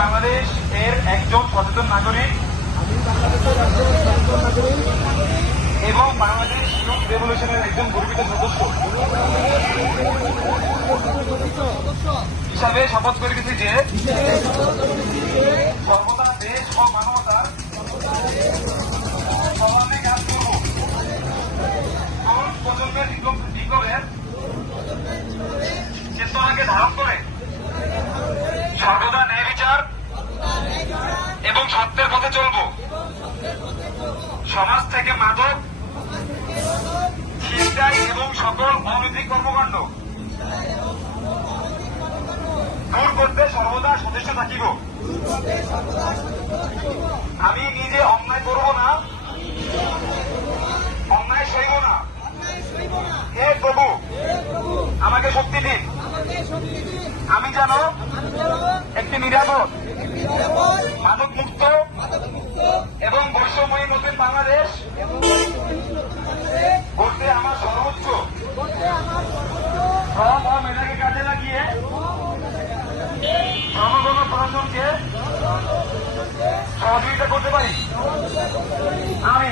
বাংলাদেশ এর একজন সচেতন নাগরিক এবং বাংলাদেশ ইউথ রেভলিউশনের একজন গর্বিত সদস্য হিসাবে শপথ করিতেছি যে সর্বদা দেশ ও মানবতার কল্যাণে কাজ করব। তরুণ প্রজন্মের বিপ্লবের চেতনাকে ধারণ করে সর্বদা ন্যায় বিচার এবং সত্যের পথে চলব। সমাজ থেকে মাদক, ছিনতাই এবং সকল অনৈতিক কর্মকাণ্ড দূর করতে সর্বদা সচেষ্ট থাকিব। আমি নিজে অন্যায় করব না, অন্যায় সইব না। হে প্রভু, আমাকে শক্তি দিন। আমি যেন একটি নিরাপদ, মাদক মুক্ত এবং বৈষম্যহীন নতুন বাংলাদেশ গড়তে আমার সর্বোচ্চ শ্রম ও মেধাকে কাজে লাগিয়ে জনগণ ও প্রশাসনকে সহযোগিতা করতে পারি। আমি